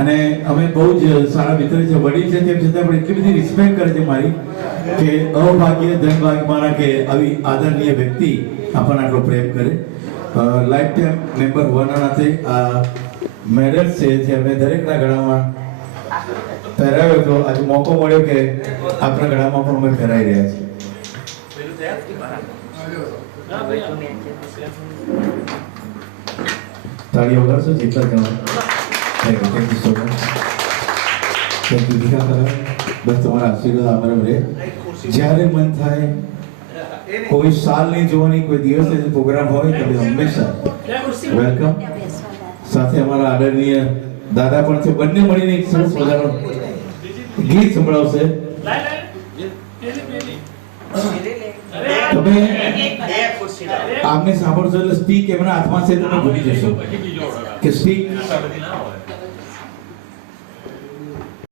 અને અમે બહુ જ સારા મિત્ર છે, વડીલ છે, તેમ છતાં પણ એટલી બધી રિસ્પેક્ટ કરે છે મારી કે અભાગ્ય ધનભાગ્ય મારા કે આવી આદરણીય વ્યક્તિ આપણને આટલો પ્રેમ કરે. લાઈફ ટાઈમ મેમ્બર હોવાના નાતે આ મેડલ છે જે અમે દરેકના ગળામાં પહેરાવ્યો હતો. આજે મોકો મળ્યો કે આપણા ગળામાં પણ અમે પહેરાઈ રહ્યા છીએ. તાળીઓ કરશો જેટલા જણા. Thank you so much. Thank you દીકા કરા. બસ તમારા આશીર્વાદ અમારા રહે. જ્યારે મન થાય કોઈ સાલ નહીં જોવાની, કોઈ દિવસ પ્રોગ્રામ હોય તમે હંમેશા વેલકમ. સાથે અમારા આદરણીય દાદા પણ છે, બંને મળીને એક સરસ મજાનું ગીત સંભળાવશે. તમે આમને સાંભળશો એટલે સ્પીક એમના હાથમાં છે, તમે ભૂલી જશો કે સ્પીક